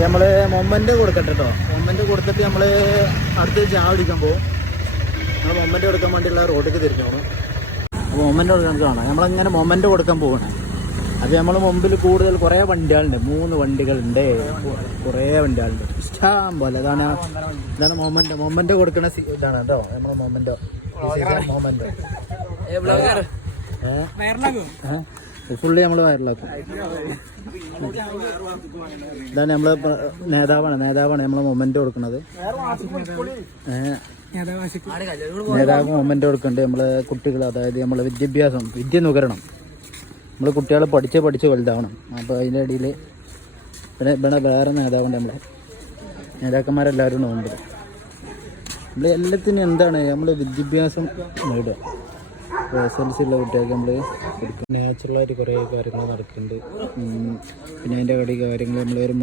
അത് നമ്മൾ മൊമെൻ്റ് കൊടുക്കട്ടെ കേട്ടോ. മൊമെൻ്റ് കൊടുത്തിട്ട് നമ്മൾ അടുത്ത് ചായ പിടിക്കാൻ പോകും. നമ്മൾ മൊമെൻ്റ് കൊടുക്കാൻ വേണ്ടിയുള്ള റോഡിലേക്ക് തിരിച്ചു പോകണം. അപ്പോൾ മൊമെൻ്റ് കൊടുക്കാൻ കാണാം. നമ്മളങ്ങനെ മൊമെൻ്റ് കൊടുക്കാൻ പോകണം. അത് നമ്മൾ മുമ്പിൽ കൂടുതൽ കുറേ വണ്ടികളുണ്ട്. 3 വണ്ടികളുണ്ട്. കുറേ വണ്ടികളുണ്ട്, ഇഷ്ടം പോലെ. ഇതാണ് മൊമെൻ്റ് കൊടുക്കുന്ന ഇതാണ് കേട്ടോ നമ്മളെ മൊമെൻ്റോ. ഫുള്ളി നമ്മൾ വൈറലാക്കും. ഇതാണ് നമ്മളെ നേതാവാണ് നമ്മളെ മൊമെൻ്റ് കൊടുക്കുന്നത്. നേതാവ് മൊമെൻ്റ് കൊടുക്കുന്നുണ്ട്. നമ്മളെ കുട്ടികൾ, അതായത് നമ്മളെ വിദ്യ നുകരണം. നമ്മൾ കുട്ടികൾ പഠിച്ച് വലുതാവണം. അപ്പോൾ അതിൻ്റെ ഇടയിൽ ഇവിടെ വേറെ നേതാവുണ്ട്. നമ്മളെ നേതാക്കന്മാരെല്ലാവരും ഉണ്ട്. നമ്മൾ എല്ലാത്തിനും എന്താണ് നമ്മൾ വിദ്യാഭ്യാസം നേടുക. SLC ഉള്ള കുട്ടികൾക്ക് നമ്മൾ നാച്ചുറലായിട്ട് കുറേ കാര്യങ്ങൾ നടക്കുന്നുണ്ട്. പിന്നെ അതിൻ്റെ കാര്യങ്ങൾ നമ്മളൊരു